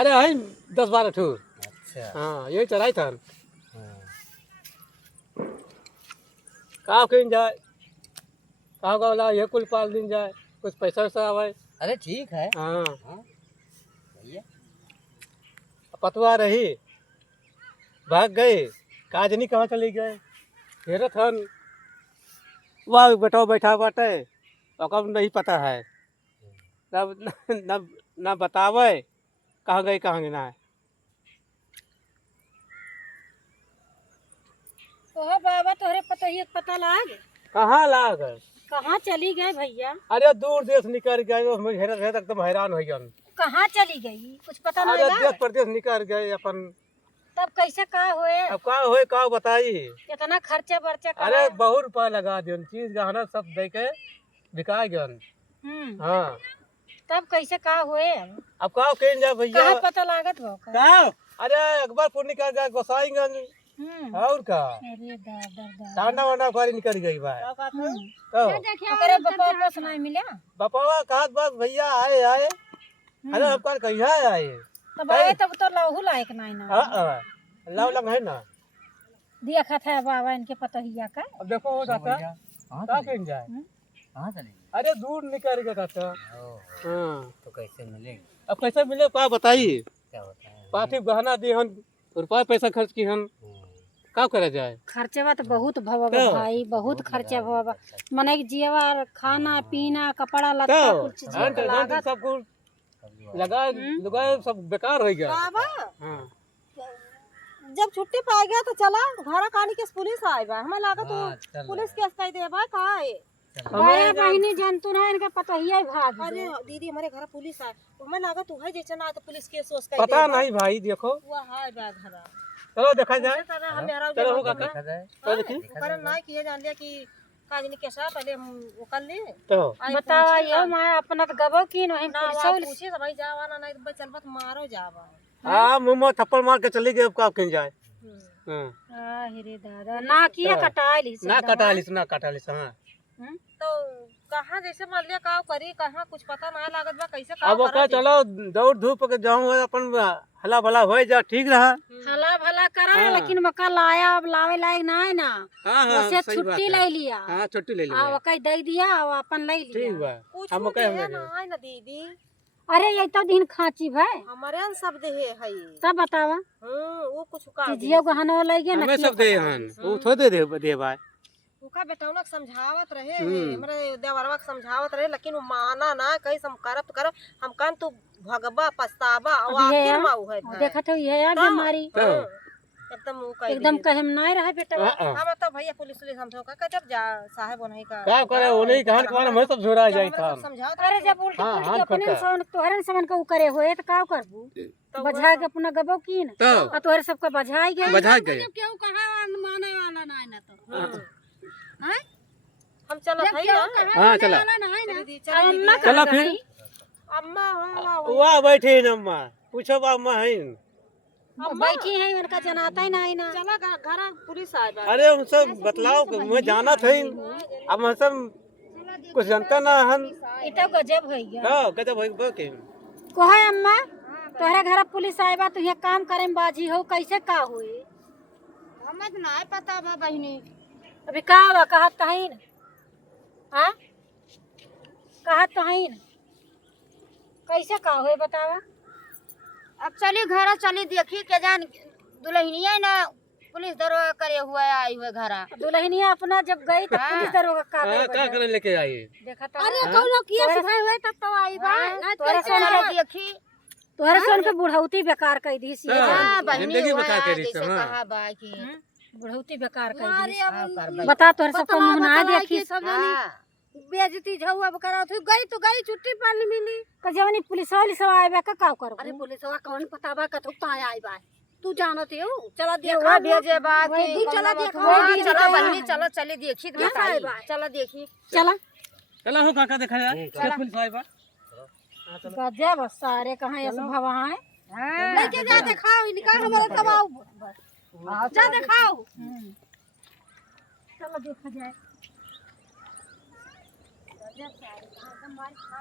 अरे है 10-12 ठो। अच्छा हाँ यही चढ़ाई था। हाँ। कहाँ कहीं जाए कहाँ वाला ये कुल पाल दिन जाए कुछ पैसा वैसा आवे। अरे ठीक है। हाँ हाँ भैया पतवा रही भाग गए काजनी कहाँ चली गए हेरत हन वाह बेटा बैठा बाटे ओका नहीं पता है न न न बतावे कहाँ गई कहाँ ना है। तो बाबा तोहरे पता लाग कहाँ लाग कहाँ चली गए भैया? अरे दूर देश निकल गए हेरत हेरत एकदम हैरान हो गए। कहाँ चली गई कुछ पता नहीं अरे लगा? देश प्रदेश निकल गए अपन। तब कैसे का होए? अब का होए का बताई। कितना खर्चा बर्चा का? अरे बहुत रुपया लगा दियो चीज गहना सब दे के बिका गन। हाँ तब कैसे का होए? अब का कहीं जा भैया कहाँ पता लागत हो का? का अरे अकबरपुर निकल गया गोसाईगंज और का अरे दादा टांडा वांडा गाड़ी निकल गई बा। तो ओकरे बापा वापस नहीं मिला? बापा कहा बस भैया आए आए अरे अब कल कहिया आए तब आए तब तो लहू लायक नहीं ना। हाँ लाव लंग है ना देखा था बाबा इनके पतोहिया का। अब देखो हो जाता का कहीं जाए कहाँ चलेगी? अरे दूर निकल गया था। हाँ तो कैसे मिलेंगे? अब कैसे मिले का बताइए। क्या होता है? पार्थिव गहना दी हन रुपया पैसा खर्च की हन का करा जाए। खर्चवा तो बहुत भवा भाई बहुत खर्चा भवा मने जीवा खाना पीना कपड़ा लत्ता कुछ चीज का लागत सब कुछ लगा लगा सब बेकार हो गया। बाबा हाँ जब छुट्टी पा गया तो चला घर कहानी के पुलिस आए बा हमें लगा तो हाँ, चल पुलिस केस कह दे बा कहा है। भाई बहनी जानतू ना इनका पतोहिया भाग अरे दीदी हमारे घर पुलिस आए हमें लगा तू है जैसे ना तो पुलिस केस वोस कह पता नहीं भाई देखो वो है बा घर चलो देखा जाए। हम मेरा चलो होगा देखा जाए। तो देखिए कर ना किए जान लिया कि काजनी के साथ पहले हम वो कर ले तो बतावा ये मैं अपना तो गबो की नहीं ना पुलिस पूछे भाई जावा ना नहीं तो चल बत मारो जावा। हाँ मुँह में थप्पड़ मार के चली गई अब का कहीं जाए। हाँ हिरे दादा ना किया कटाइली ना कटा लिस हाँ तो कहाँ जैसे मान लिया का करी कहाँ कुछ पता ना लागत बा कैसे का अब ओका चलो दौड़ धूप के जाऊँ अपन हला भला हो जा ठीक रहा। हला भला करा लेकिन मका लाया अब लावे लायक ना है ना। हाँ हाँ उसे सही बात छुट्टी है। ले लिया हाँ छुट्टी ले आ लिया वकई दे दिया और अपन ले ठीक लिया। बा कुछ हम दे कहे ना है ना दीदी अरे ये तो दिन खाची भाई हमारे यहाँ सब दे है तब बतावा वो कुछ का चीजियो गहना ले गया हमें सब दे हन वो थोड़े दे भाई उका बेटौना के समझावत रहे हमरे देवरवा के समझावत रहे लेकिन वो माना ना कहीं हम करब हम कान तू भगवा पछतावा और आखिर में वो है देखा तो ये है बीमारी एकदम वो कह एकदम कहे नहीं रहे बेटा। हम तो भैया पुलिस हम तो का जब जा साहब नहीं का क्या करे वो नहीं कहां के बारे में सब झोरा जाई था। समझावत अरे जब उल्टी हाँ, पुल्टी हाथ अपने फटा। समन तोहरे समन को करे होए तो का करबू बजा के अपना गबो की न तो और तोहरे सबका बजाई गए बजा गए केहू कहां माने वाला ना है ना तो हैं हम चलत है ना हाँ चला दीदी चल चला फिर अम्मा हां वाह बैठे न अम्मा पूछो बा अम्मा है बैठी है उनका जनाता ही नहीं ना। चला घर पुलिस आए बा अरे हम सब बतलाओ मैं जाना था अब हम सब कुछ जानता ना हन ई तो गजब है गया तो कहते भाई के कोहे अम्मा तोहरे घर पुलिस आए बा तू ये काम करे में बाजी हो कैसे का होई हमें तो नहीं पता बा बहनी अभी का बा कहत तहीन हां कहत तहीन कैसे का होई बतावा। अब चली घर चली देखी के जान दुल्हनिया ना पुलिस दरोगा करे हुआ आई हुए घर दुल्हनिया अपना जब गई तो पुलिस दरोगा का हां का करे लेके आई देखा तो अरे कौन लोग किए सिखाए हुए तब तो आई बा तोरे सोन के देखी तोरे सोन के बुढ़ौती बेकार कह दी सी हां बहनी जिंदगी बता के रही जैसे हां कहा बा कि बुढ़ौती बेकार कह दी बता तोरे सबको मुंह ना देखी बेइज्जती झौआ करा तू गई तो गई छुट्टी पानी मिली तो जवनी पुलिस वाली सब आए बा का करबो। अरे पुलिसवा कौन पता बा कथु ता आई बा तू जानत हो चला देखा भेजे बा कि चला देखा चला बहनी चला चले देखी चला देखी चला चला हो काका देखा जाए पुलिस आए बा गजब सारे कहां ऐसे भवा है लेके जा दिखाओ इनका हमारे तबाऊ जा दिखाओ चलो देखा जाए। गजब सारे एकदम मार खा